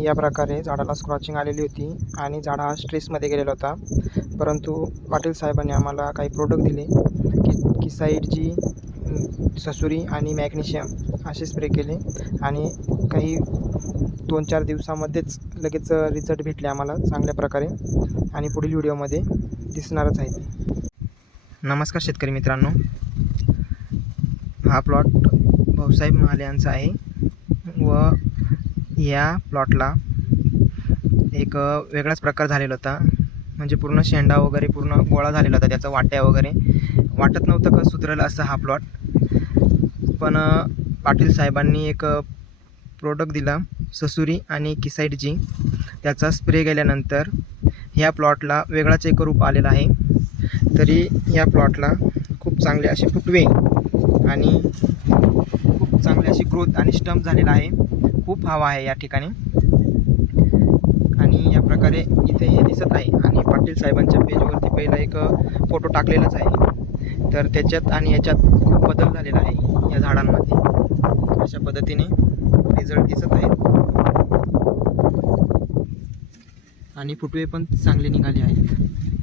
या प्रकारे झाडाला स्क्रॉचिंग आलेली होती आणि झाड हा स्ट्रेसमध्ये गेलेला होता. परंतु पाटील साहेबांनी आम्हाला काही प्रोडक्ट दिले किसाईड जी ससुरी आणि मॅग्नेशियम असे स्प्रे केले आणि काही 2-4 दिवसामध्येच लगेच रिझल्ट भेटले आम्हाला चांगल्या प्रकारे आणि पुढील व्हिडिओमध्ये दिसणारच आहे ते. नमस्कार शेतकरी मित्रांनो, हा प्लॉट भाऊसाहेब महाले यांचा आहे व या प्लॉटला एक वेगळाच प्रकार झालेला होता. म्हणजे पूर्ण शेंडा वगैरे पूर्ण गोळा झालेला होता, त्याचा वाट्या वगैरे वाटत नव्हतं का सुधरेल असा हा प्लॉट. पण पाटील साहेबांनी एक प्रोडक्ट दिला ससुरी आणि किसाईड जी, त्याचा स्प्रे केल्यानंतर ह्या प्लॉटला वेगळाच एक रूप आलेला आहे. तरी या प्लॉटला खूप चांगले असे फुटवे आणि खूप चांगली अशी ग्रोथ आणि स्टंप झालेला आहे. खूप हवा आहे या ठिकाणी आणि या प्रकारे इथे हे दिसत आहे. आणि पाटील साहेबांच्या पेजवरती पहिला एक फोटो टाकलेलाच आहे, तर त्याच्यात आणि याच्यात खूप बदल झालेला आहे या झाडांमध्ये. अशा पद्धतीने रिझल्ट दिसत आहेत आणि फुटवे पण चांगले निघाले आहेत.